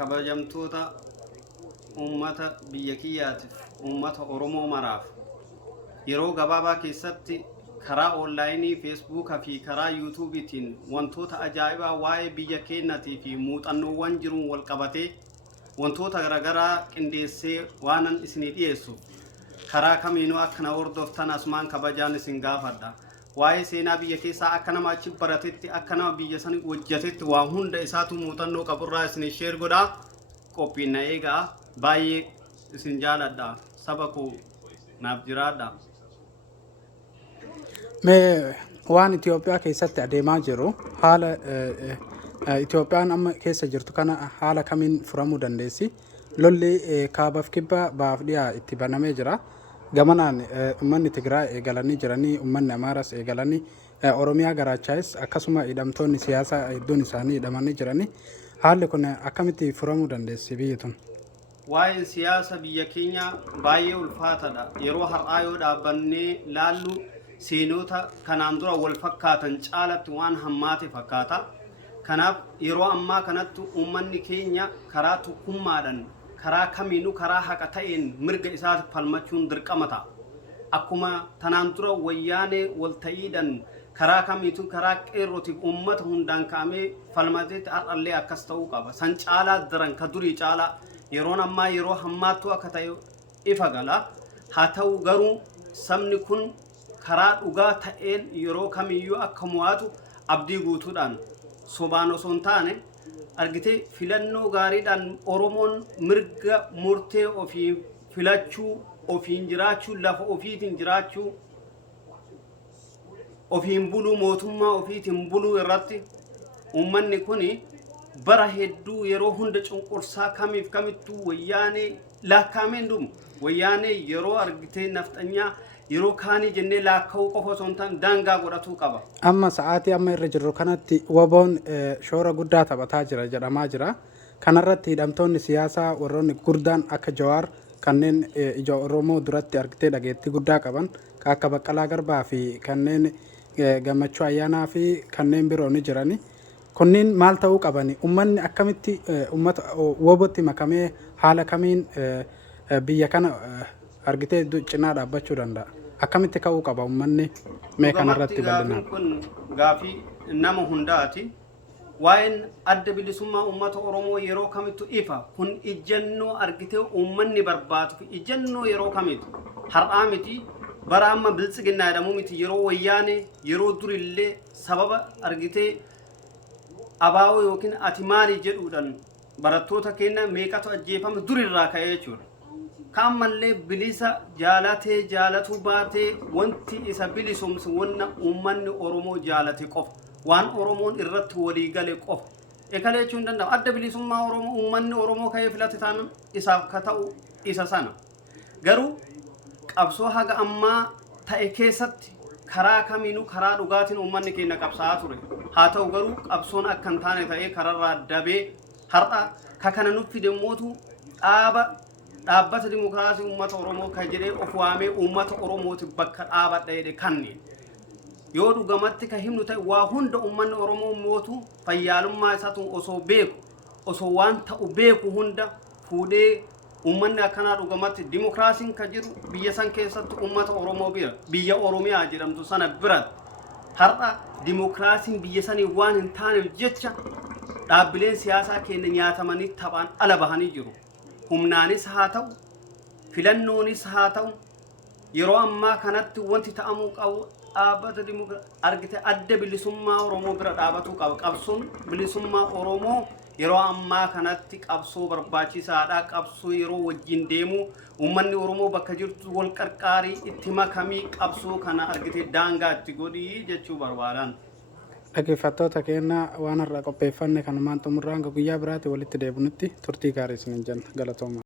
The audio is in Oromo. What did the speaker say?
kabajamtoota uummata biyya kiyyaatiif uummata Oromoo maraaf yeroo gabaabaa keessatti karaa onlaayinii feesbuukaa fi karaa yuutuubiitiin wantoota ajaa'ibaa waa'ee biyya keenyatii fi muuxannoowwan jiruun wal qabatee wantoota garaagaraa qindeessee waanan isinii dhiyeessu karaa kamiinuu akka na hordoftan asumaan kabajaan isin gaafadha. Waa'ee seenaa biyya keessaa akka nama achi baratetti akka nama biyya sanii hojjetetti waa hunda isaatu muuxannoo qaburraa isin sheer godhaa. Qophiin na eegaa baay'ee isin jaaladha. Saba koo naaf jiraadha. Mee waan Itoophiyaa keessatti adeemaa jiru haala Itoophiyaan amma keessa jirtu kana haala kamiin furamuu dandeessi? Lolli kaabaaf kibba baaf dhiyaa itti banamee jira. Gamanaan uummanni Tigraay eegalanii jiranii, uummanni Amaaras eegalanii, Oromiyaa garaachayis akkasuma hidhamtoonni siyaasaa hedduun isaanii hidhamanii jiranii. Haalli kun akkamitti furamuu dandeessi biyyi tun? Waa'een siyaasa biyya keenya baay'ee ulfaataadha. Yeroo har'aa yoo dhaabbannee laallu seenota kanaan dura wal fakkaatan caalatti waan hammaate fakkaata. Kanaaf yeroo ammaa kanatti uummanni keenya karaa tokkummaadhaan karaa kamiinuu karaa haqa ta'een mirga isaatti falmachuun dirqama ta'a. Akkuma tanaan dura wayyaanee wal ta'iidhaan karaa kamiitu karaa qeerrootiif uummata hundaan ka'amee falmateetti har'allee akkas ta'uu qaba. San caalaa daran ka durii caalaa yeroon ammaa yeroo hammaattuu akka ta'e ifa gala. Haa ta'u garuu sabni kun karaa dhugaa ta'een yeroo kamiyyuu akka mo'atu abdii guutuudhaan sobaan osoo hin taane argitee filannoo gaariidhaan Oromoon mirga murtee ofii filachuu ofiin jiraachuu lafa ofiitiin jiraachuu ofiin buluu mootummaa ofiitiin buluu irratti uummanni kun bara hedduu yeroo hunda cunqursaa kamiif kamittuu wayyaanee laakkaameen dhumu wayyaanee yeroo argitee nafxanyaa yeroo kaanii jennee laakka'uu qofa osoo hin taane daangaa godhatuu qaba. Amma sa'aatii amma irra jirru kanatti waboon shoora guddaa taphataa jira jedhamaa jira. Kanarratti hidhamtoonni siyaasaa warroonni gurdaan akka Jawaar kanneen ija Oromoo duratti argitee dhageettii guddaa qaban akka Baqqalaa Garbaa fi kanneen Gammachuu Ayyaanaa fi kanneen biroo ni jirani. Kunniin maal ta'uu qabani? Uummanni akkamitti uummata wobootti makamee haala kamiin biyya kana argitee cinaa dhaabbachuu danda'a? Akkamitti ka'uu qaba uummanni mee kanarratti bal'inaan? Kun gaafii nama hundaati. Waa'een adda bilisummaa uummata Oromoo yeroo kamittu ifa. Kun ijjannoo argitee uummanni barbaadu fi ijjannoo yeroo kamitu har'aa miti bara amma biltsiginnaa jedhamu miti yeroo wayyaanee yeroo durillee sababa argitee abaa'oo yookiin ati maali jedhuudhaan barattoota keenya meeqatu ajjeefame durirraa ka'ee jechuudha. Kaammallee bilisa jaalatee jaalatuu baatee wanti isa bilisomsu wanna uummanni Oromoo jaalate qofa waan Oromoon irratti walii gale qofa eekalee jechuun danda'ama. Adda bilisummaa Oromoo uummanni Oromoo ka'ee filate taanaan isaaf ka ta'u isa sana. Garuu qabsoo haga ammaa ta'e keessatti karaa kamiinuu karaa dhugaatiin uummanni keenya qabsaa'aa ture. Haa ta'u garuu qabsoon akka hin taane ta'ee kararraa dabee har'a ka kana nuuf fideemmootu dhaabbata dimokiraasii uummata Oromoo kan jedhee of waamee uummata Oromootiif bakka dhaabadha jedhe kanneen yoo dhugamatti ka himnu ta'e waa hunda uummanni Oromoo mootu fayyaalummaa isaatu osoo beeku osoo waan ta'u beeku hunda fuudhee uummanni akkanaa dhugamatti dimokiraasiin ka jiru biyya san keessatti uummata Oromoo bira biyya Oromiyaa jedhamtu sana biratti har'a dimokiraasiin biyya sanii waan hin taaneef jecha dhaabbileen siyaasaa keenya nyaatamanii taphaan ala bahanii jiru. Humnaanis haa ta'u filannoonis haa ta'u yeroo ammaa kanatti wanti ta'amuu qabu dhaabbata argite adda bilisummaa Oromoo bira dhaabatuu qaba. Qabsoon bilisummaa Oromoo yeroo ammaa kanatti qabsoo barbaachisaadha. Qabsoo yeroo wajjin deemu uummanni Oromoo bakka jirtu wal qarqaarii itti makamii qabsoo kana argite daangaa itti godhii jechuu barbaadan. Dhaggeeffattoota keenya waan har'a qopheeffanne kanumaan xumurraan guyyaa biraatti walitti deebinutti turtii gaarii isiniin jenna. Galatooma.